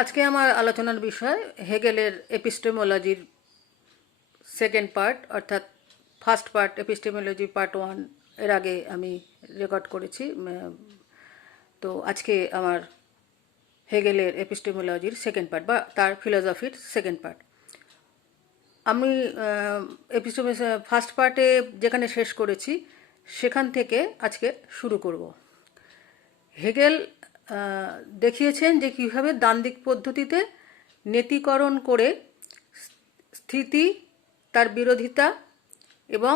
আজকে আমার আলোচনার বিষয় হেগেলের এপিস্টেমোলজির সেকেন্ড পার্ট, অর্থাৎ ফার্স্ট পার্ট এপিস্টেমোলজি পার্ট 1 এর আগে আমি রেকর্ড করেছি। তো আজকে আমার হেগেলের এপিস্টেমোলজির সেকেন্ড পার্ট বা তার ফিলোসফির সেকেন্ড পার্ট। আমি ফার্স্ট পার্টে যেখানে শেষ করেছি সেখান থেকে আজকে শুরু করব। হেগেল দেখিয়েছেন যে কীভাবে দ্বান্দ্বিক পদ্ধতিতে নেতিকরণ করে স্থিতি, তার বিরোধিতা এবং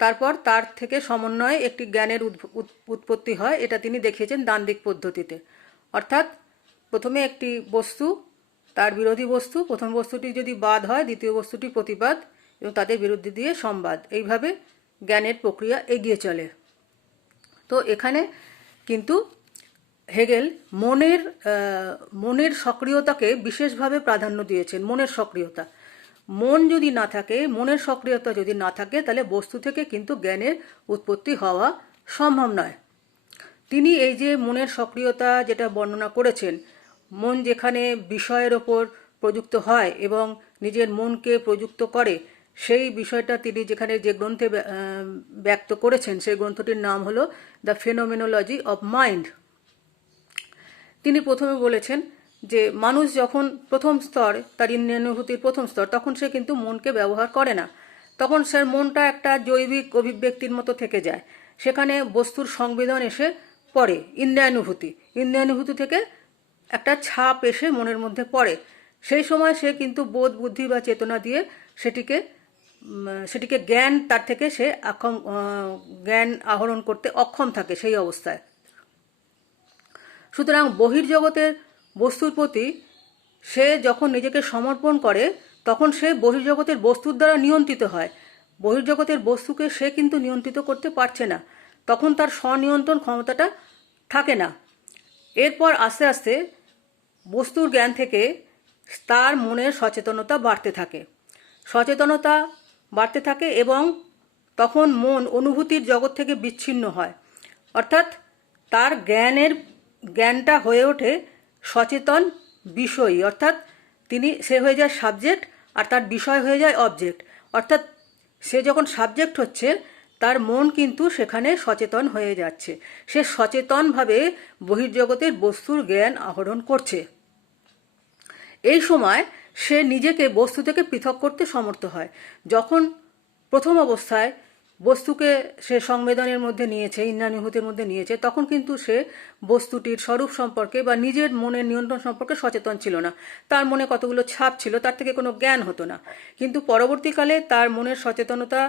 তারপর তার থেকে সমন্বয়ে একটি জ্ঞানের উৎপত্তি হয়, এটা তিনি দেখিয়েছেন দ্বান্দ্বিক পদ্ধতিতে। অর্থাৎ প্রথমে একটি বস্তু, তার বিরোধী বস্তু, প্রথম বস্তুটি যদি বাদ হয় দ্বিতীয় বস্তুটি প্রতিবাদ এবং তাদের বিরুদ্ধে দিয়ে সংবাদ, এইভাবে জ্ঞানের প্রক্রিয়া এগিয়ে চলে। তো এখানে কিন্তু হেগেল মনের সক্রিয়তাকে বিশেষভাবে প্রাধান্য দিয়েছেন। মনের সক্রিয়তা, মন যদি না থাকে, মনের সক্রিয়তা যদি না থাকে, তাহলে বস্তু থেকে কিন্তু জ্ঞানের উৎপত্তি হওয়া সম্ভব নয়। তিনি এই যে মনের সক্রিয়তা যেটা বর্ণনা করেছেন, মন যেখানে বিষয়ের ওপর প্রযুক্ত হয় এবং নিজের মনকে প্রযুক্ত করে, সেই বিষয়টা তিনি যেখানে যে গ্রন্থে ব্যক্ত করেছেন, সেই গ্রন্থটির নাম হলো দ্য ফেনোমেনোলজি অব মাইন্ড। তিনি প্রথমে বলেছেন যে মানুষ যখন প্রথম স্তর, তার ইন্দ্রিয়ানুভূতির প্রথম স্তর, তখন সে কিন্তু মনকে ব্যবহার করে না। তখন সে মনটা একটা জৈবিক অভিব্যক্তির মতো থেকে যায়। সেখানে বস্তুর সংবেদন এসে পড়ে, ইন্দ্রিয়ানুভূতি থেকে একটা ছাপ এসে মনের মধ্যে পড়ে। সেই সময় সে কিন্তু বোধ, বুদ্ধি বা চেতনা দিয়ে সেটিকে জ্ঞান, তার থেকে সে জ্ঞান আহরণ করতে অক্ষম থাকে সেই অবস্থায়। সুতরাং বহির্জগতের বস্তুর প্রতি সে যখন নিজেকে সমর্পণ করে, তখন সে বহির্জগতের বস্তুর দ্বারা নিয়ন্ত্রিত হয়। বহির্জগতের বস্তুকে সে কিন্তু নিয়ন্ত্রিত করতে পারছে না, তখন তার স্বনিয়ন্ত্রণ ক্ষমতাটা থাকে না। এরপর আস্তে আস্তে বস্তুর জ্ঞান থেকে তার মনের সচেতনতা বাড়তে থাকে এবং তখন মন অনুভূতির জগৎ থেকে বিচ্ছিন্ন হয়। অর্থাৎ তার জ্ঞানটা হয়ে ওঠে সচেতন বিষয়ী, অর্থাৎ সে হয়ে যায় সাবজেক্ট আর তার বিষয় হয়ে যায় অবজেক্ট। অর্থাৎ সে যখন সাবজেক্ট হচ্ছে, তার মন কিন্তু সেখানে সচেতন হয়ে যাচ্ছে। সে সচেতনভাবে বহির্জগতের বস্তুর জ্ঞান আহরণ করছে। এই সময় সে নিজেকে বস্তু থেকে পৃথক করতে সমর্থ হয়। যখন প্রথম অবস্থায় বস্তুকে সে সংবেদনের মধ্যে নিয়েছে, ইন্দ্রিয়ানুভূতির মধ্যে নিয়েছে, তখন কিন্তু সে বস্তুটির স্বরূপ সম্পর্কে বা নিজের মনের নিয়ন্ত্রণ সম্পর্কে সচেতন ছিল না। তার মনে কতগুলো ছাপ ছিল, তার থেকে কোনো জ্ঞান হতো না। কিন্তু পরবর্তীকালে তার মনের সচেতনতা,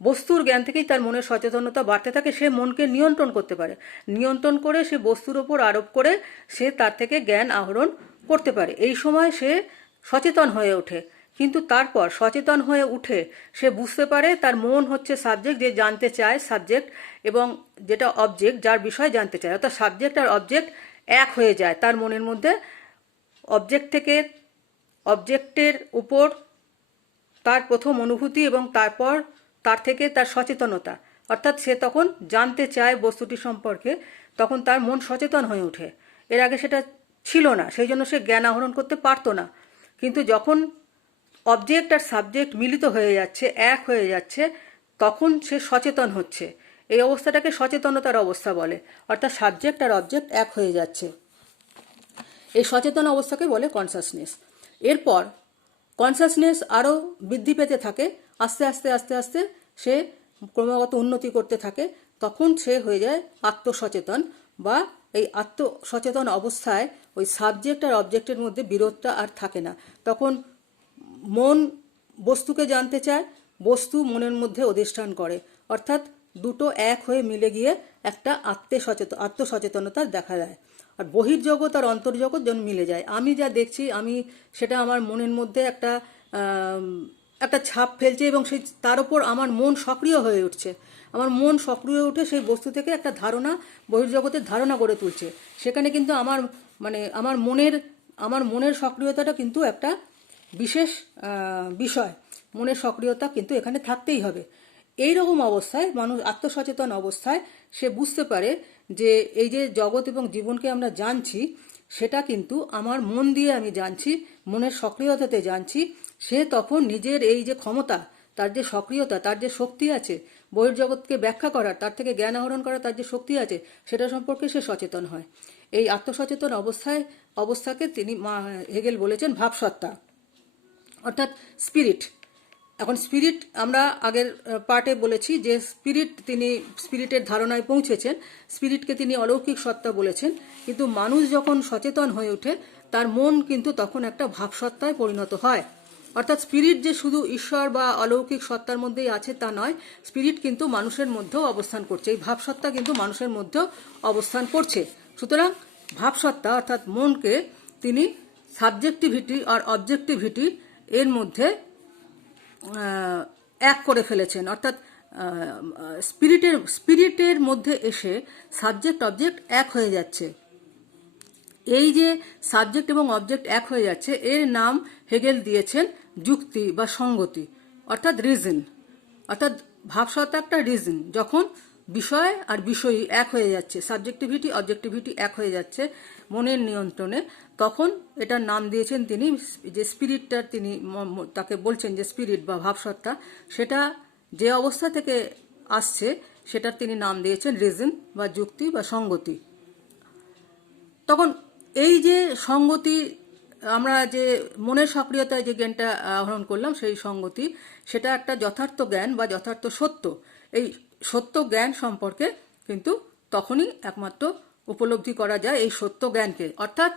বস্তুর জ্ঞান থেকেই তার মনের সচেতনতা বাড়তে থাকে। সে মনকে নিয়ন্ত্রণ করতে পারে, নিয়ন্ত্রণ করে সে বস্তুর ওপর আরোপ করে সে তার থেকে জ্ঞান আহরণ করতে পারে। এই সময় সে সচেতন হয়ে ওঠে। কিন্তু তারপর সচেতন হয়ে উঠে সে বুঝতে পারে তার মন হচ্ছে সাবজেক্ট, যে জানতে চায় সাবজেক্ট, এবং যেটা অবজেক্ট, যার বিষয় জানতে চায়। অর্থাৎ সাবজেক্ট আর অবজেক্ট এক হয়ে যায় তার মনের মধ্যে। অবজেক্টের উপর তার প্রথম অনুভূতি এবং তারপর তার থেকে তার সচেতনতা, অর্থাৎ সে তখন জানতে চায় বস্তুটি সম্পর্কে, তখন তার মন সচেতন হয়ে ওঠে। এর আগে সেটা ছিল না, সেই জন্য সে জ্ঞান আহরণ করতে পারতো না। কিন্তু যখন অবজেক্ট আর সাবজেক্ট মিলিত হয়ে যাচ্ছে, এক হয়ে যাচ্ছে, তখন সে সচেতন হচ্ছে। এই অবস্থাটাকে সচেতনতার অবস্থা বলে। অর্থাৎ সাবজেক্ট আর অবজেক্ট এক হয়ে যাচ্ছে, এই সচেতন অবস্থাকে বলে কনসাসনেস। এরপর কনসাসনেস আরও বৃদ্ধি পেতে থাকে, আস্তে আস্তে আস্তে আস্তে সে ক্রমাগত উন্নতি করতে থাকে। তখন সে হয়ে যায় আত্মসচেতন, বা এই আত্মসচেতন অবস্থায় ওই সাবজেক্ট আর অবজেক্টের মধ্যে বিরোধটা আর থাকে না। তখন মন বস্তুকে জানতে চায়, বস্তু মনের মধ্যে অধিষ্ঠান করে, অর্থাৎ দুটো এক হয়ে মিলে গিয়ে একটা আত্মসচেতনতা দেখা দেয়। আর বহির্জগৎ আর অন্তর্জগৎ যেন মিলে যায়। আমি যা দেখছি, আমি সেটা আমার মনের মধ্যে একটা ছাপ ফেলছে এবং সেই তার উপর আমার মন সক্রিয় হয়ে উঠছে। আমার মন সক্রিয় উঠে সেই বস্তু থেকে একটা ধারণা, বহির্জগতের ধারণা গড়ে তুলছে। সেখানে কিন্তু আমার মনের সক্রিয়তাটা কিন্তু একটা বিশেষ বিষয়। মনের সক্রিয়তা কিন্তু এখানে থাকতেই হবে। এই রকম অবস্থায় মানুষ আত্মসচেতন অবস্থায় সে বুঝতে পারে যে এই যে জগৎ এবং জীবনকে আমরা জানছি সেটা কিন্তু আমার মন দিয়ে আমি জানছি, মনের সক্রিয়তাতে জানছি। সে তখন নিজের এই যে ক্ষমতা, তার যে সক্রিয়তা, তার যে শক্তি আছে বহির্জগৎকে ব্যাখ্যা করার, তার থেকে জ্ঞান আহরণ করার তার যে শক্তি আছে, সেটা সম্পর্কে সে সচেতন হয়। এই আত্মসচেতন অবস্থাকে তিনি হেগেল বলেছেন ভাবসত্তা, অর্থাৎ স্পিরিট। এখন স্পিরিট আমরা আগের পার্টে বলেছি যে তিনি স্পিরিটের ধারণায় পৌঁছেছেন, স্পিরিটকে তিনি অলৌকিক সত্তা বলেছেন। কিন্তু মানুষ যখন সচেতন হয়ে ওঠে তার মন কিন্তু তখন একটা ভাবসত্তায় পরিণত হয়। অর্থাৎ স্পিরিট যে শুধু ঈশ্বর বা অলৌকিক সত্তার মধ্যেই আছে তা নয়, স্পিরিট কিন্তু মানুষের মধ্যেও অবস্থান করছে, এই ভাবসত্তা কিন্তু মানুষের মধ্যেও অবস্থান করছে। সুতরাং ভাবসত্তা অর্থাৎ মনকে তিনি সাবজেক্টিভিটি আর অবজেক্টিভিটি এর মধ্যে এক করে ফেলেছেন। অর্থাৎ স্পিরিটের মধ্যে এসে সাবজেক্ট অবজেক্ট এক হয়ে যাচ্ছে। এই যে সাবজেক্ট এবং অবজেক্ট এক হয়ে যাচ্ছে এর নাম হেগেল দিয়েছেন যুক্তি বা সঙ্গতি, অর্থাৎ রিজন। অর্থাৎ ভাবসত্তা একটা রিজন, যখন বিষয় আর বিষয়ী এক হয়ে যাচ্ছে, সাবজেক্টিভিটি অবজেক্টিভিটি এক হয়ে যাচ্ছে মনের নিয়ন্ত্রণে, তখন এটার নাম দিয়েছেন তিনি, যে স্পিরিটটার তিনি তাকে বলছেন যে স্পিরিট বা ভাবসত্তা, সেটা যে অবস্থা থেকে আসছে সেটার তিনি নাম দিয়েছেন রিজন বা যুক্তি বা সঙ্গতি। তখন এই যে সঙ্গতি, আমরা যে মনের সক্রিয়তায় যে জ্ঞানটা আহরণ করলাম সেই সঙ্গতি, সেটা একটা যথার্থ জ্ঞান বা যথার্থ সত্য। এই সত্য জ্ঞান সম্পর্কে কিন্তু তখনই একমাত্র উপলব্ধি করা যায় এই সত্য জ্ঞানকে। অর্থাৎ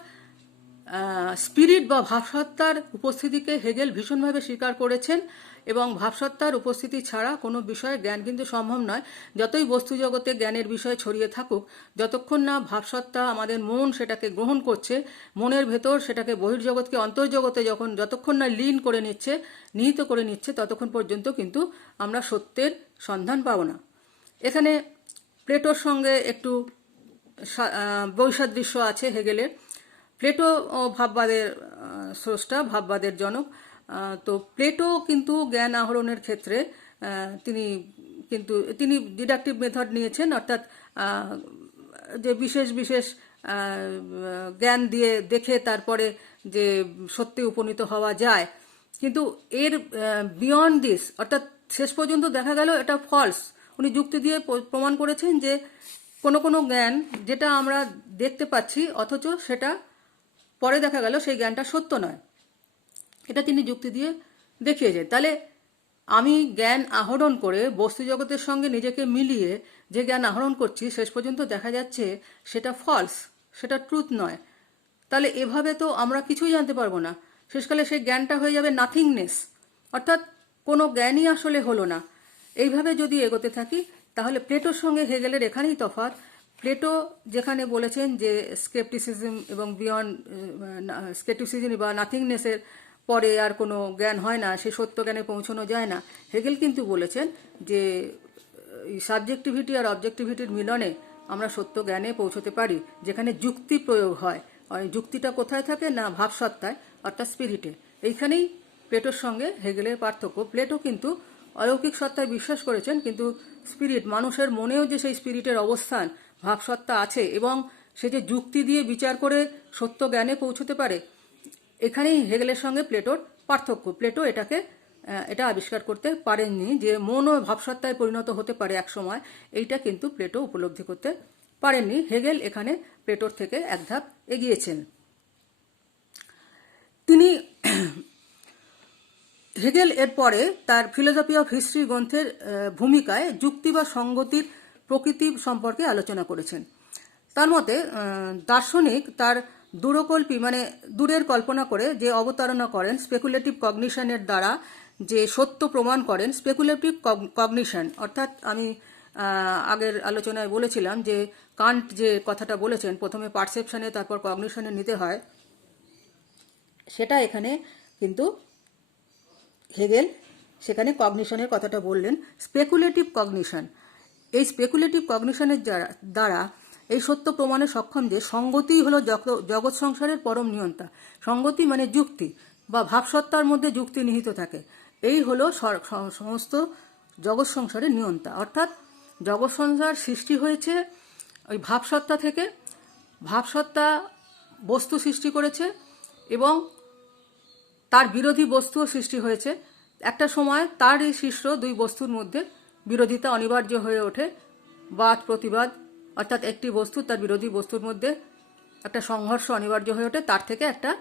স্পিরিট বা ভাবসত্তার উপস্থিতিকে হেগেল ভীষণভাবে স্বীকার করেছেন, এবং ভাবসত্তার উপস্থিতি ছাড়া কোনো বিষয়ে জ্ঞান কিন্তু সম্ভব নয়। যতই বস্তু জগতে জ্ঞানের বিষয় ছড়িয়ে থাকুক, যতক্ষণ না ভাবসত্তা আমাদের মন সেটাকে গ্রহণ করছে, মনের ভেতর সেটাকে বহির্জগৎকে অন্তর্জগতে যতক্ষণ না লীন করে নিচ্ছে, নিহিত করে নিচ্ছে, ততক্ষণ পর্যন্ত কিন্তু আমরা সত্যের সন্ধান পাব না। এখানে প্লেটোর সঙ্গে একটু বৈসাদৃশ্য আছে হেগেলের। প্লেটো ভাববাদের স্রষ্টা, ভাববাদের জনক। তো প্লেটো কিন্তু জ্ঞান আহরণের ক্ষেত্রে তিনি ডিডাকটিভ মেথড নিয়েছেন, অর্থাৎ যে বিশেষ বিশেষ জ্ঞান দিয়ে দেখে তারপরে যে সত্যে উপনীত হওয়া যায়। কিন্তু এর বিয়ন্ড দিস, অর্থাৎ শেষ পর্যন্ত দেখা গেল এটা ফলস। উনি যুক্তি দিয়ে প্রমাণ করেছেন যে কোনো কোনো জ্ঞান যেটা আমরা দেখতে পাচ্ছি অথচ সেটা পরে দেখা গেল সেই জ্ঞানটা সত্য নয়, এটা তিনি যুক্তি দিয়ে দেখিয়েছেন। তাহলে আমি জ্ঞান আহরণ করে বস্তু জগতের সঙ্গে নিজেকে মিলিয়ে যে জ্ঞান আহরণ করছি শেষ পর্যন্ত দেখা যাচ্ছে সেটা ফলস, সেটা ট্রুথ নয়। তাহলে এভাবে তো আমরা কিছুই জানতে পারবো না, শেষকালে সেই জ্ঞানটা হয়ে যাবে নাথিংনেস, অর্থাৎ কোনো জ্ঞানই আসলে হলো না। এইভাবে যদি এগোতে থাকি তাহলে প্লেটোর সঙ্গে হেগেলের এখানেই তফাৎ। প্লেটো যেখানে বলেছেন যে স্কেপটিসিজম এবং বিয়ন্ড স্কেপটিসিজম বা নাথিংনেসের পরে আর কোনো জ্ঞান হয় না, সে সত্য জ্ঞানে পৌঁছানো যায় না, হেগেল কিন্তু বলেছেন যে সাবজেক্টিভিটি আর অবজেক্টিভিটির মিলনে আমরা সত্য জ্ঞানে পৌঁছতে পারি, যেখানে যুক্তি প্রয়োগ হয়। যুক্তিটা কোথায় থাকে না ভাবসত্তায়, অর্থাৎ স্পিরিটে। এইখানেই প্লেটোর সঙ্গে হেগেলের পার্থক্য। প্লেটো কিন্তু অলৌকিক সত্তায় বিশ্বাস করেছেন, কিন্তু স্পিরিট, মানুষের মনেও যে সেই স্পিরিটের অবস্থান, ভাবসত্তা আছে, এবং সে যে যুক্তি দিয়ে বিচার করে সত্য জ্ঞানে পৌঁছতে পারে, এখানেই হেগেলের সঙ্গে প্লেটোর পার্থক্য। প্লেটো এটা আবিষ্কার করতে পারেননি যে মনও ভাবসত্তায় পরিণত হতে পারে একসময়, এইটা কিন্তু প্লেটো উপলব্ধি করতে পারেননি। হেগেল এখানে প্লেটোর থেকে এক ধাপ এগিয়েছেন। তিনি হেগেল এরপরে তার ফিলোসফি অফ হিস্ট্রি গ্রন্থের ভূমিকায় যুক্তি বা সঙ্গতির প্রকৃতি সম্পর্কে আলোচনা করেছেন। তার মতে দার্শনিক তার দূরের কল্পনা করে যে অবতারণা করেন, স্পেকুলেটিভ কগনিশনের দ্বারা যে সত্য প্রমাণ করেন, স্পেকুলেটিভ কগনিশন, অর্থাৎ আমি আগের আলোচনায় বলেছিলাম যে কান্ট যে কথাটা বলেছেন প্রথমে পারসেপশনে তারপর কগনিশনে নিতে হয়, সেটা এখানে কিন্তু হেগেল সেখানে কগনিশনের কথাটা বললেন স্পেকুলেটিভ কগনিশন। এই স্পেকুলেটিভ কগনিশনের দ্বারা এই সত্য প্রমাণে সক্ষম যে সঙ্গতিই হলো জগৎ সংসারের পরম নিয়ন্তা। সঙ্গতি মানে যুক্তি বা ভাবসত্তার মধ্যে যুক্তি নিহিত থাকে, এই হলো সমস্ত জগৎ সংসারের নিয়ন্তা। অর্থাৎ জগৎ সংসার সৃষ্টি হয়েছে ওই ভাবসত্তা থেকে। ভাবসত্তা বস্তু সৃষ্টি করেছে এবং তার বিরোধী বস্তুও সৃষ্টি হয়েছে। একটা সময় তার এই সৃষ্ট দুই বস্তুর মধ্যে বিরোধিতা অনিবার্য হয়ে ওঠে, বাদ প্রতিবাদ, অর্থাৎ একটি বস্তু তার বিরোধী বস্তুর মধ্যে একটা সংঘর্ষ অনিবার্য হয়ে ওঠে। তার থেকে একটা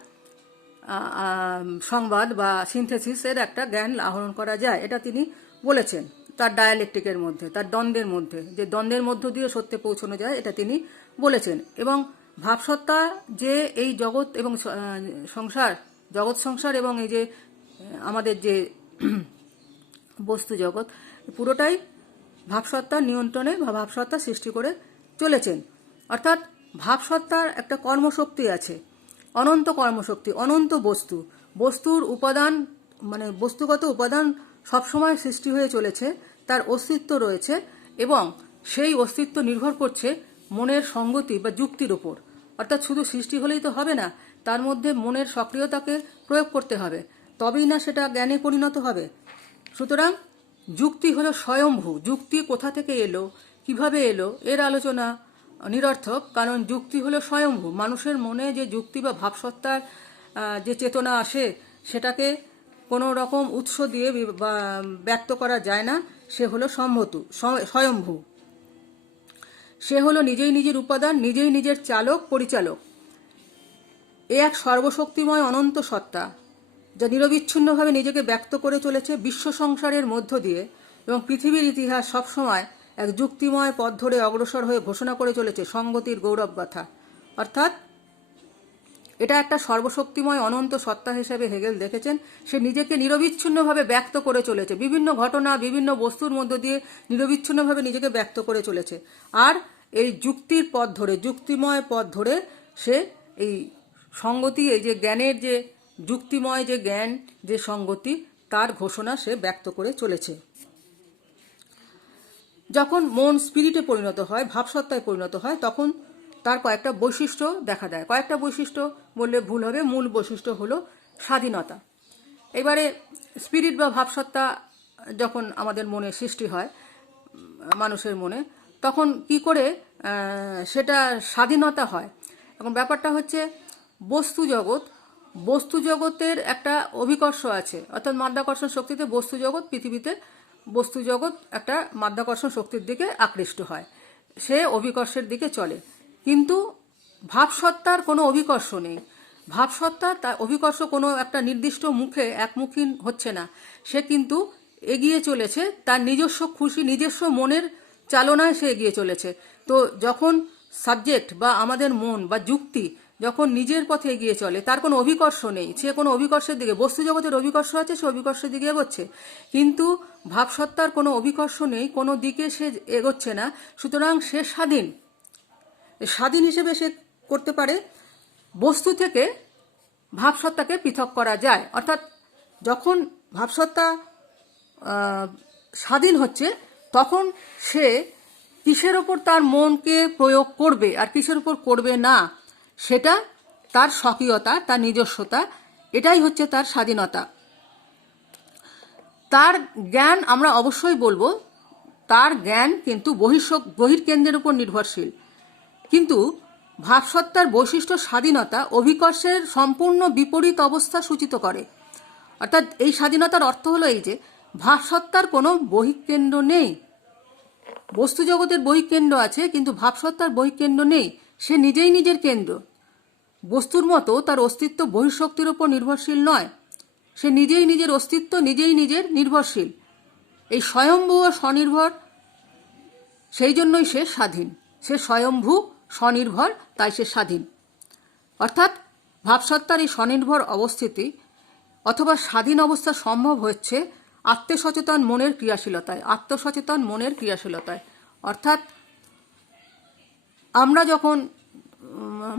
সংবাদ বা সিনথেসিসের একটা জ্ঞান আহরণ করা যায়, এটা তিনি বলেছেন তার ডায়ালেকটিকের মধ্যে, তার দ্বন্দ্বের মধ্যে, যে দ্বন্দ্বের মধ্য দিয়ে সত্যে পৌঁছানো যায়, এটা তিনি বলেছেন। এবং ভাবসত্তা যে এই জগৎ এবং সংসার, জগৎ সংসার এবং এই যে আমাদের যে বস্তু জগৎ, পুরোটাই ভাবসত্তার নিয়ন্ত্রণে বা ভাবসত্তা সৃষ্টি করে চলেছেন। অর্থাৎ ভাবসত্তার একটা কর্মশক্তি আছে, অনন্ত কর্মশক্তি, অনন্ত বস্তু, বস্তুর উপাদান মানে বস্তুগত উপাদান সবসময় সৃষ্টি হয়ে চলেছে, তার অস্তিত্ব রয়েছে এবং সেই অস্তিত্ব নির্ভর করছে মনের সঙ্গতি বা যুক্তির উপর। অর্থাৎ শুধু সৃষ্টি হলেই তো হবে না, তার মধ্যে মনের সক্রিয়তাকে প্রয়োগ করতে হবে, তবেই না সেটা জ্ঞানে পরিণত হবে। সুতরাং যুক্তি হলো স্বয়ম্ভূ। যুক্তি কোথা থেকে এলো, কিভাবে এলো, এর আলোচনা নিরর্থক, কারণ যুক্তি হলো স্বয়ম্ভূ। মানুষের মনে যে যুক্তি বা ভাবসত্তার যে চেতনা আসে, সেটাকে কোনো রকম উৎস দিয়ে ব্যক্ত করা যায় না। সে হলো স্বয়ম্ভূ। সে হলো নিজেই নিজের উপাদান, নিজেই নিজের চালক পরিচালক। এ এক সর্বশক্তিময় অনন্ত সত্তা, যা নিরবিচ্ছিন্নভাবে নিজেকে ব্যক্ত করে চলেছে বিশ্ব সংসারের মধ্য দিয়ে, এবং পৃথিবীর ইতিহাস সবসময় এক যুক্তিময় পথ ধরে অগ্রসর হয়ে ঘোষণা করে চলেছে সংগতির গৌরব গাথা। অর্থাৎ এটা একটা সর্বশক্তিময় অনন্ত সত্তা হিসেবে হেগেল দেখেছেন। সে নিজেকে নিরবিচ্ছিন্নভাবে ব্যক্ত করে চলেছে, বিভিন্ন ঘটনা, বিভিন্ন বস্তুর মধ্য দিয়ে নিরবিচ্ছিন্নভাবে নিজেকে ব্যক্ত করে চলেছে। আর এই যুক্তির পথ ধরে, যুক্তিময় পথ ধরে সে এই সংগতি, এই যে জ্ঞানের যে যুক্তিময় যে জ্ঞান, যে সংগতি, তার ঘোষণা সে ব্যক্ত করে চলেছে। যখন মন স্পিরিটে পরিণত হয়, ভাবসত্তায় পরিণত হয়, তখন তার কয়েকটা বৈশিষ্ট্য দেখা দেয়। কয়েকটা বৈশিষ্ট্য বললে ভুল হবে, মূল বৈশিষ্ট্য হলো স্বাধীনতা। এবারে স্পিরিট বা ভাবসত্তা যখন আমাদের মনে সৃষ্টি হয়, মানুষের মনে, তখন কি করে সেটা স্বাধীনতা হয়? এখন ব্যাপারটা হচ্ছে বস্তু জগতের একটা অভিকর্ষ আছে, অর্থাৎ মাধ্যাকর্ষণ শক্তিতে বস্তু জগৎ, পৃথিবীতে বস্তু জগৎ একটা মাধ্যাকর্ষণ শক্তির দিকে আকৃষ্ট হয়, সে অভিকর্ষের দিকে চলে। কিন্তু ভাবসত্তার কোনো অভিকর্ষ নেই। ভাবসত্তার তার অভিকর্ষ কোনো একটা নির্দিষ্ট মুখে একমুখী হচ্ছে না, সে কিন্তু এগিয়ে চলেছে তার নিজস্ব খুশি, নিজস্ব মনের চালনায় সে এগিয়ে চলেছে। তো যখন সাবজেক্ট বা আমাদের মন বা যুক্তি যখন নিজের পথে এগিয়ে চলে, তার কোনো অভিকর্ষ নেই, সে কোনো অভিকর্ষের দিকে, বস্তু জগতের অভিকর্ষ আছে, সে অভিকর্ষের দিকে এগোচ্ছে। কিন্তু ভাবসত্তার কোনো অভিকর্ষ নেই, কোনো দিকে সে এগোচ্ছে না, সুতরাং সে স্বাধীন হিসেবে সে করতে পারে। বস্তু থেকে ভাবসত্তাকে পৃথক করা যায়। অর্থাৎ যখন ভাবসত্তা স্বাধীন হচ্ছে, তখন সে কিসের ওপর তার মনকে প্রয়োগ করবে আর কিসের উপর করবে না, সেটা তার স্বকীয়তা, তার নিজস্বতা, এটাই হচ্ছে তার স্বাধীনতা। তার জ্ঞান, আমরা অবশ্যই বলবো, তার জ্ঞান কিন্তু বহির্কেন্দ্রের উপর নির্ভরশীল। কিন্তু ভাবসত্তার বৈশিষ্ট্য স্বাধীনতা অভিকর্ষের সম্পূর্ণ বিপরীত অবস্থা সূচিত করে। অর্থাৎ এই স্বাধীনতার অর্থ হলো এই যে ভাবসত্তার কোনো বহিঃকেন্দ্র নেই। বস্তু জগতের বহিঃকেন্দ্র আছে, কিন্তু ভাবসত্তার বহিঃকেন্দ্র নেই, সে নিজেই নিজের কেন্দ্র। বস্তুর মতো তার অস্তিত্ব বহিঃশক্তির উপর নির্ভরশীল নয়, সে নিজেই নিজের অস্তিত্ব, নিজেই নিজের নির্ভরশীল। এই স্বয়ম্ভূ ও স্বনির্ভর, সেই জন্যই সে স্বাধীন। সে স্বয়ম্ভূ, স্বনির্ভর, তাই সে স্বাধীন। অর্থাৎ ভাবসত্তার এই স্বনির্ভর অবস্থিতি অথবা স্বাধীন অবস্থা সম্ভব হচ্ছে আত্মসচেতন মনের ক্রিয়াশীলতায়। আত্মসচেতন মনের ক্রিয়াশীলতায় অর্থাৎ আমরা যখন,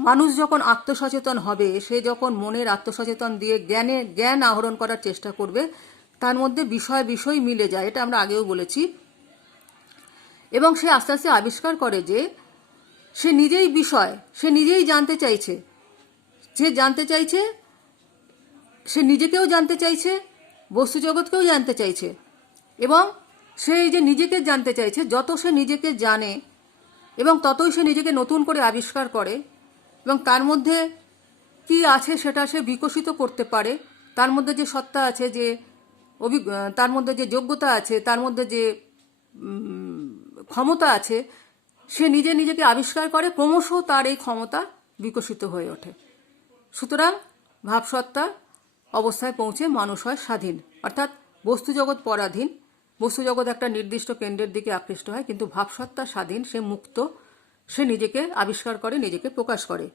মানুষ যখন আত্মসচেতন হবে, সে যখন মনের আত্মসচেতন দিয়ে জ্ঞান আহরণ করার চেষ্টা করবে, তার মধ্যে বিষয় মিলে যায়, এটা আমরা আগেও বলেছি। এবং সে আস্তে আস্তে আবিষ্কার করে যে সে নিজেই বিষয়, সে নিজেই জানতে চাইছে, সে নিজেকেও জানতে চাইছে, বস্তু জগৎকেও জানতে চাইছে, এবং সে এই যে নিজেকে জানতে চাইছে, যত সে নিজেকে জানে এবং ততই সে নিজেকে নতুন করে আবিষ্কার করে এবং তার মধ্যে কি আছে সেটা সে বিকশিত করতে পারে। তার মধ্যে যে সত্তা আছে, যে তার মধ্যে যে যোগ্যতা আছে, তার মধ্যে যে ক্ষমতা আছে, সে নিজেকে আবিষ্কার করে, ক্রমশ তার এই ক্ষমতা বিকশিত হয়ে ওঠে। সুতরাং ভাবসত্তা অবস্থায় পৌঁছে মানুষ হয় স্বাধীন, অর্থাৎ বস্তুজগৎ পরাধীন। বস্তুজগৎ একটা নির্দিষ্ট কেন্দ্রের দিকে আকৃষ্ট হয়, কিন্তু ভাবসত্তা স্বাধীন, সে মুক্ত, সে নিজেকে আবিষ্কার করে, নিজেকে প্রকাশ করে।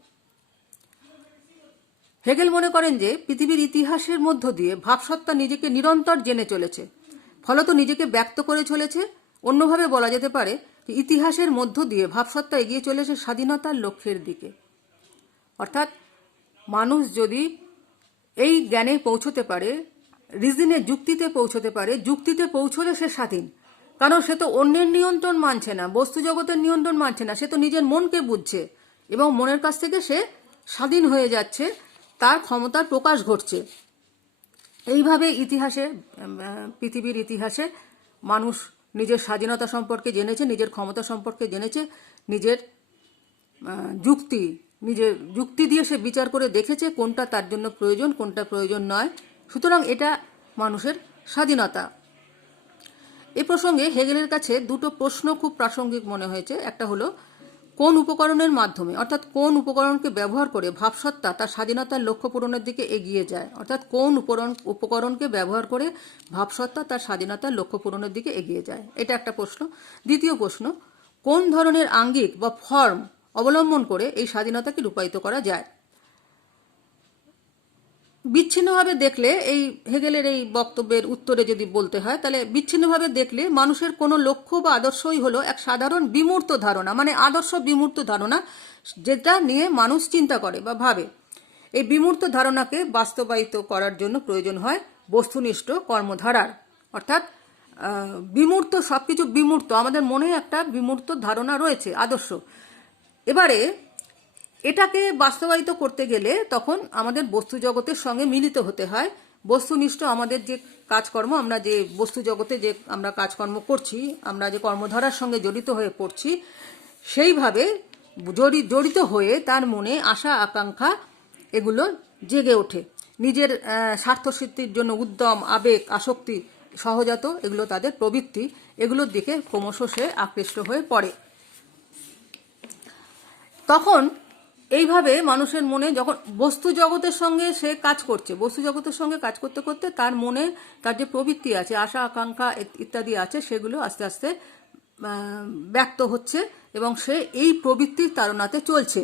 হেগেল মনে করেন যে পৃথিবীর ইতিহাসের মধ্য দিয়ে ভাবসত্তা নিজেকে নিরন্তর জেনে চলেছে, ফলত নিজেকে ব্যক্ত করে চলেছে। অন্যভাবে বলা যেতে পারে যে ইতিহাসের মধ্য দিয়ে ভাবসত্তা এগিয়ে চলেছে স্বাধীনতার লক্ষ্যের দিকে। অর্থাৎ মানুষ যদি এই জ্ঞানে পৌঁছতে পারে, রিজনে, যুক্তিতে পৌঁছতে পারে, যুক্তিতে পৌঁছলে সে স্বাধীন। কারণ সে তো অন্যের নিয়ন্ত্রণ মানছে না, বস্তু জগতের নিয়ন্ত্রণ মানছে না, সে তো নিজের মনকে বুঝছে এবং মনের কাছ থেকে সে স্বাধীন হয়ে যাচ্ছে, তার ক্ষমতার প্রকাশ ঘটছে। এইভাবে ইতিহাসে, পৃথিবীর ইতিহাসে মানুষ নিজের স্বাধীনতা সম্পর্কে জেনেছে, নিজের ক্ষমতা সম্পর্কে জেনেছে, নিজের যুক্তি দিয়ে সে বিচার করে দেখেছে কোনটা তার জন্য প্রয়োজন, কোনটা প্রয়োজন নয়। সুতরাং এটা মানুষের স্বাধীনতা। এ প্রসঙ্গে হেগেলের কাছে দুটো প্রশ্ন খুব প্রাসঙ্গিক মনে হয়েছে। একটা হলো, কোন উপকরণের মাধ্যমে, অর্থাৎ কোন উপকরণকে ব্যবহার করে ভাবসত্তা তার স্বাধীনতার লক্ষ্য পূরণের দিকে এগিয়ে যায়, অর্থাৎ কোন উপকরণকে ব্যবহার করে ভাবসত্তা তার স্বাধীনতার লক্ষ্য পূরণের দিকে এগিয়ে যায়, এটা একটা প্রশ্ন। দ্বিতীয় প্রশ্ন, কোন ধরনের আঙ্গিক বা ফর্ম অবলম্বন করে এই স্বাধীনতাকে রূপায়িত করা যায়। বিচ্ছিন্নভাবে দেখলে, এই হেগেলের এই বক্তব্যের উত্তরে যদি বলতে হয়, তাহলে বিচ্ছিন্নভাবে দেখলে মানুষের কোনো লক্ষ্য বা আদর্শই হলো এক সাধারণ বিমূর্ত ধারণা, মানে আদর্শ বিমূর্ত ধারণা, যেটা নিয়ে মানুষ চিন্তা করে বা ভাবে। এই বিমূর্ত ধারণাকে বাস্তবায়িত করার জন্য প্রয়োজন হয় বস্তুনিষ্ঠ কর্মধারার। অর্থাৎ বিমূর্ত, সবকিছু বিমূর্ত, আমাদের মনে একটা বিমূর্ত ধারণা রয়েছে, আদর্শ। এবারে এটাকে বাস্তবায়িত করতে গেলে তখন আমাদের বস্তু জগতের সঙ্গে মিলিত হতে হয়। বস্তুনিষ্ঠ আমাদের যে কাজকর্ম, আমরা যে বস্তু জগতে যে আমরা কাজকর্ম করছি, আমরা যে কর্মধারার সঙ্গে জড়িত হয়ে পড়ছি, সেইভাবে জড়িত হয়ে তার মনে আশা আকাঙ্ক্ষা এগুলো জেগে ওঠে। নিজের স্বার্থসিদ্ধির জন্য উদ্যম, আবেগ, আসক্তি, সহজাত, এগুলো তাদের প্রবৃত্তি, এগুলোর দিকে ক্রমশ সে আকৃষ্ট হয়ে পড়ে। তখন এইভাবে মানুষের মনে যখন বস্তু জগতের সঙ্গে সে কাজ করছে, বস্তু জগতের সঙ্গে কাজ করতে করতে তার মনে তার যে প্রবৃত্তি আছে, আশা আকাঙ্ক্ষা ইত্যাদি আছে, সেগুলো আস্তে আস্তে ব্যক্ত হচ্ছে এবং সে এই প্রবৃত্তির তাড়নাতে চলছে।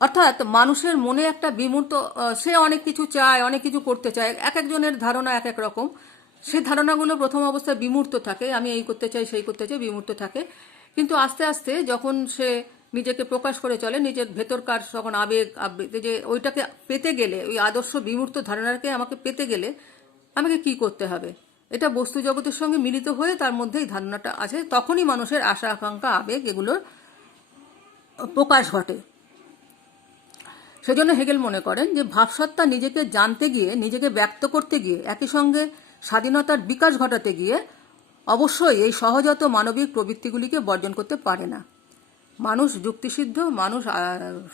অর্থাৎ মানুষের মনে একটা বিমূর্ত, সে অনেক কিছু চায়, অনেক কিছু করতে চায়, এক একজনের ধারণা এক এক রকম। সে ধারণাগুলো প্রথম অবস্থায় বিমূর্ত থাকে, আমি এই করতে চাই, সেই করতে চাই, বিমূর্ত থাকে। কিন্তু আস্তে আস্তে যখন সে নিজেকে প্রকাশ করে চলে, নিজের ভেতরকার যখন আবেগ আবৃত্তি, যে ওইটাকে পেতে গেলে, ওই আদর্শ বিমূর্ত ধারণাকে আমাকে পেতে গেলে আমাকে কি করতে হবে, এটা বস্তু জগতের সঙ্গে মিলিত হয়ে তার মধ্যেই ধারণাটা আছে, তখনই মানুষের আশা আকাঙ্ক্ষা আবেগ এগুলোর প্রকাশ ঘটে। সেজন্য হেগেল মনে করেন যে ভাবসত্তা নিজেকে জানতে গিয়ে, নিজেকে ব্যক্ত করতে গিয়ে, একই সঙ্গে স্বাধীনতার বিকাশ ঘটাতে গিয়ে অবশ্যই এই সহজাত মানবিক প্রবৃত্তিগুলিকে বর্জন করতে পারে না। মানুষ যুক্তিসিদ্ধ, মানুষ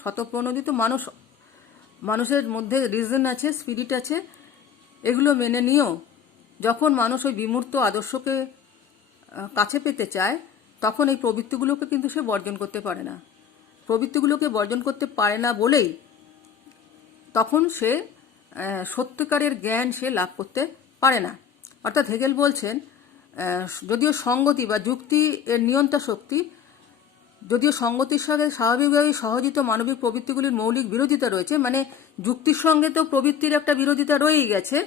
স্বতঃপ্রণোদিত, মানুষের মধ্যে রিজন আছে, স্পিরিট আছে, এগুলো মেনে নিয়েও যখন মানুষ ওই বিমূর্ত আদর্শকে কাছে পেতে চায়, তখন এই প্রবৃত্তিগুলোকে কিন্তু সে বর্জন করতে পারে না। প্রবৃত্তিগুলোকে বর্জন করতে পারে না বলেই তখন সে সত্যিকারের জ্ঞান সে লাভ করতে পারে না। অর্থাৎ হেগেল বলছেন, যদিও সঙ্গতি বা যুক্তি এর নিয়ন্ত্রণ শক্তি, যদিও সঙ্গতির সঙ্গে স্বাভাবিকভাবেই সহজিত মানবিক প্রবৃত্তিগুলির মৌলিক বিরোধিতা রয়েছে, মানে যুক্তির সঙ্গে তো প্রবৃত্তির একটা বিরোধিতা রয়েই গেছে,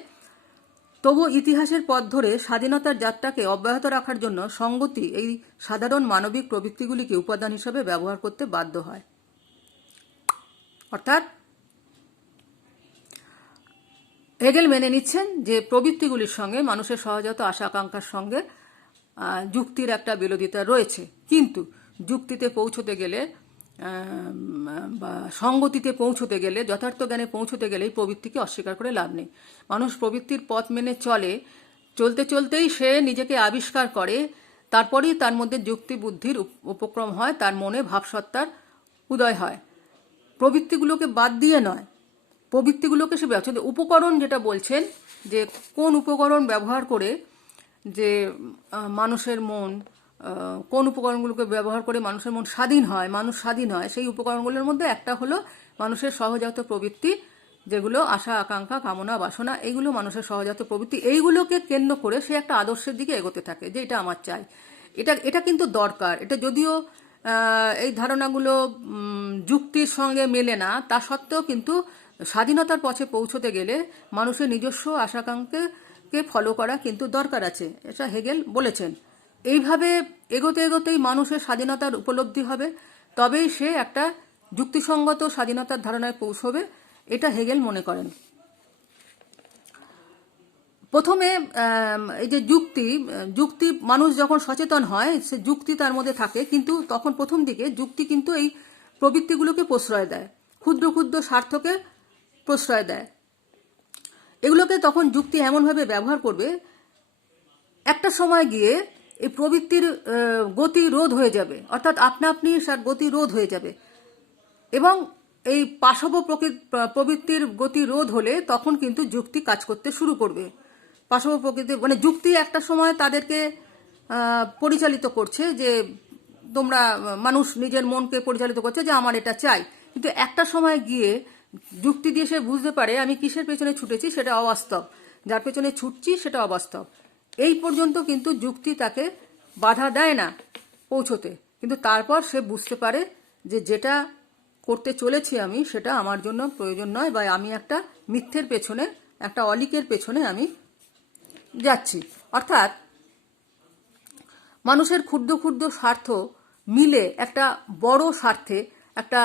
তবু ইতিহাসের পথ ধরে স্বাধীনতার যাত্রাকে অব্যাহত রাখার জন্য সঙ্গতি এই সাধারণ মানবিক প্রবৃত্তিগুলিকে উপাদান হিসাবে ব্যবহার করতে বাধ্য হয়। অর্থাৎ হেগেল মেনে নিচ্ছেন যে প্রবৃত্তিগুলির সঙ্গে, মানুষের সহজাত আশা আকাঙ্ক্ষার সঙ্গে যুক্তির একটা বিরোধিতা রয়েছে, কিন্তু যুক্তিতে পৌঁছতে গেলে বা সঙ্গতিতে পৌঁছতে গেলে, যথার্থ জ্ঞানে পৌঁছতে গেলে এই প্রবৃত্তিকে অস্বীকার করে লাভ নেই। মানুষ প্রবৃত্তির পথ মেনে চলে, চলতে চলতেই সে নিজেকে আবিষ্কার করে, তারপরেই তার মধ্যে যুক্তি বুদ্ধির উপক্রম হয়, তার মনে ভাবসত্তার উদয় হয়। প্রবৃত্তিগুলোকে বাদ দিয়ে নয়, প্রবৃত্তিগুলোকে সে ব্যবহার, উপকরণ যেটা বলছেন, যে কোন উপকরণ ব্যবহার করে যে মানুষের মন, কোন উপকরণগুলোকে ব্যবহার করে মানুষের মন স্বাধীন হয়, মানুষ স্বাধীন হয়, সেই উপকরণগুলোর মধ্যে একটা হলো মানুষের সহজাত প্রবৃত্তি, যেগুলো আশা আকাঙ্ক্ষা কামনা বাসনা, এইগুলো মানুষের সহজাত প্রবৃত্তি। এইগুলোকে কেন্দ্র করে সে একটা আদর্শের দিকে এগোতে থাকে যে এটা আমার চাই। এটা এটা কিন্তু দরকার। এটা যদিও এই ধারণাগুলো যুক্তির সঙ্গে মেলে না, তা সত্ত্বেও কিন্তু স্বাধীনতার পথে পৌঁছতে গেলে মানুষের নিজস্ব আশাকাঙ্ক্ষাকে ফলো করা কিন্তু দরকার আছে, এটা হেগেল বলেছেন। এইভাবে এগোতে এগোতেই মানুষের স্বাধীনতার উপলব্ধি হবে, তবেই সে একটা যুক্তিসঙ্গত স্বাধীনতার ধারণায় পৌঁছবে, এটা হেগেল মনে করেন। প্রথমে এই যে যুক্তি মানুষ যখন সচেতন হয়, সে যুক্তি তার মধ্যে থাকে, কিন্তু তখন প্রথম দিকে যুক্তি কিন্তু এই প্রবৃত্তিগুলোকে প্রশ্রয় দেয়, ক্ষুদ্র ক্ষুদ্র স্বার্থকে প্রশ্রয় দেয়। এগুলোকে তখন যুক্তি এমনভাবে ব্যবহার করবে, একটা সময় গিয়ে এই প্রবৃত্তির গতি রোধ হয়ে যাবে, অর্থাৎ আপনা আপনি গতি রোধ হয়ে যাবে। এবং এই পাশব প্রবৃত্তির গতি রোধ হলে তখন কিন্তু যুক্তি কাজ করতে শুরু করবে। পাশব প্রকৃতি মানে যুক্তি একটা সময় তাদেরকে পরিচালিত করছে, যে তোমরা, মানুষ নিজের মনকে পরিচালিত করছে যে আমার এটা চাই, কিন্তু একটা সময় গিয়ে যুক্তি দিয়ে সে বুঝতে পারে আমি কিসের পেছনে ছুটেছি সেটা অবাস্তব, যার পেছনে ছুটছি সেটা অবাস্তব। এই পর্যন্ত কিন্তু যুক্তি তাকে বাধা দেয় না পৌঁছতে, কিন্তু তারপর সে বুঝতে পারে যে যেটা করতে চলেছি আমি সেটা আমার জন্য প্রয়োজন নয়, বা আমি একটা মিথ্যের পেছনে, একটা অলিকের পেছনে আমি যাচ্ছি। অর্থাৎ মানুষের ক্ষুদ্র ক্ষুদ্র স্বার্থ মিলে একটা বড় স্বার্থে, একটা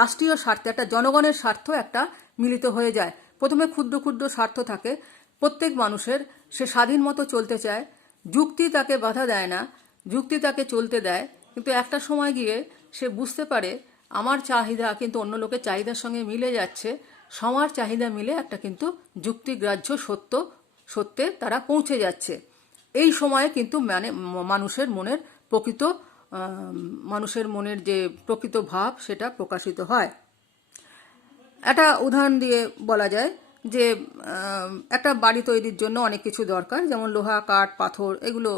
রাষ্ট্রীয় স্বার্থে, একটা জনগণের স্বার্থ একটা মিলিত হয়ে যায়। প্রথমে ক্ষুদ্র ক্ষুদ্র স্বার্থ থাকে প্রত্যেক মানুষের, সে স্বাধীন মতো চলতে চায়, যুক্তি তাকে বাধা দেয় না, যুক্তি তাকে চলতে দেয়, কিন্তু একটা সময় গিয়ে সে বুঝতে পারে আমার চাহিদা কিন্তু অন্য লোকের চাহিদার সঙ্গে মিলে যাচ্ছে, সবার চাহিদা মিলে একটা কিন্তু যুক্তিগ্রাহ্য সত্যে তারা পৌঁছে যাচ্ছে। এই সময়ে কিন্তু মানে মানুষের মনের প্রকৃত, মানুষের মনের যে প্রকৃত ভাব সেটা প্রকাশিত হয়। একটা উদাহরণ দিয়ে বলা যায় যে একটা বাড়ি তৈরির জন্য অনেক কিছু দরকার, যেমন লোহা, কাঠ, পাথর, এগুলো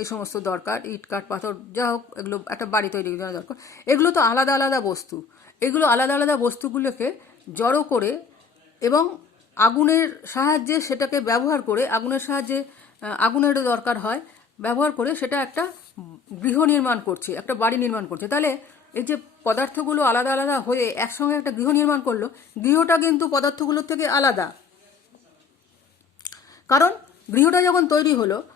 এই সমস্ত দরকার, ইট, কাঠ, পাথর, যা হোক, এগুলো একটা বাড়ি তৈরির জন্য দরকার। এগুলো তো আলাদা আলাদা বস্তু, এগুলো আলাদা আলাদা বস্তুগুলোকে জড়ো করে এবং আগুনের সাহায্যে সেটাকে ব্যবহার করে, আগুনের সাহায্যে, আগুনেরও দরকার হয়, ব্যবহার করে সেটা একটা গৃহ নির্মাণ করছে, একটা বাড়ি নির্মাণ করছে। তাহলে এই যে পদার্থগুলো আলাদা আলাদা হয়ে একসঙ্গে একটা গৃহ নির্মাণ করলো, গৃহটা কিন্তু পদার্থগুলোর থেকে আলাদা। কারণ গৃহটা যখন তৈরি হলো,